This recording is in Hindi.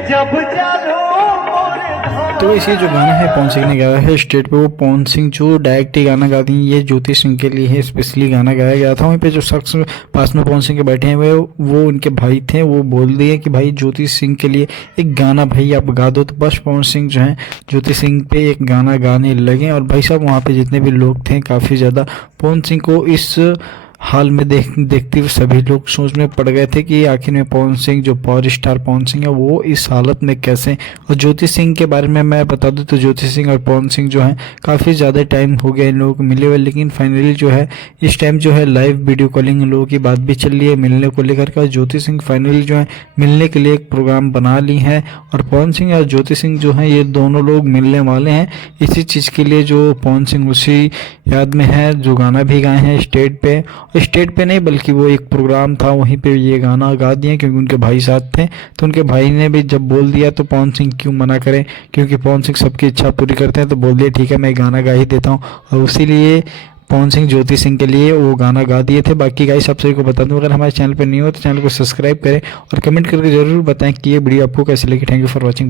जब जानो तो इसे जो गाना है पवन सिंह ने गाया है स्टेज पे, वो पवन सिंह जो डायरेक्ट ही गाना गाती हैं, ये ज्योति सिंह के लिए है स्पेशली गाना गाया गया था। वहीं पे जो शख्स पास में पवन सिंह के बैठे हैं वो उनके भाई थे, वो बोल दिए कि भाई ज्योति सिंह के लिए एक गाना भाई आप गा दो। तो बस पवन सिंह जो है ज्योति सिंह पे एक गाना गाने लगे और भाई साहब वहाँ पे जितने भी लोग थे काफ़ी ज़्यादा पवन सिंह को इस हाल में देखते हुए सभी लोग सोच में पड़ गए थे कि आखिर में पवन सिंह जो पावर स्टार पवन सिंह है वो इस हालत में कैसे। और ज्योति सिंह के बारे में मैं बता दूं तो ज्योति सिंह और पवन सिंह जो है काफ़ी ज़्यादा टाइम हो गया इन लोगों को मिले हुए, लेकिन फाइनली जो है इस टाइम जो है लाइव वीडियो कॉलिंग इन लोगों की बात भी चल रही है मिलने को लेकर के। ज्योति सिंह फाइनली जो है मिलने के लिए एक प्रोग्राम बना ली है और पवन सिंह और ज्योति सिंह जो है ये दोनों लोग मिलने वाले हैं इसी चीज़ के लिए। जो पवन सिंह उसी याद में है जो गाना भी गाए हैं स्टेज पे नहीं बल्कि वो एक प्रोग्राम था वहीं पे ये गाना गा दिए क्योंकि उनके भाई साथ थे। तो उनके भाई ने भी जब बोल दिया तो पवन सिंह क्यों मना करें, क्योंकि पवन सिंह सबकी इच्छा पूरी करते हैं। तो बोल दिया ठीक है मैं गाना गा ही देता हूँ और उसी लिए पवन सिंह ज्योति सिंह के लिए वो गाना गा दिए थे। बाकी गाइस आप सभी को बता दूं अगर हमारे चैनल पर नहीं हो तो चैनल को सब्सक्राइब करें और कमेंट करके जरूर बताएं कि ये वीडियो आपको कैसी लगी। Thank you for watching.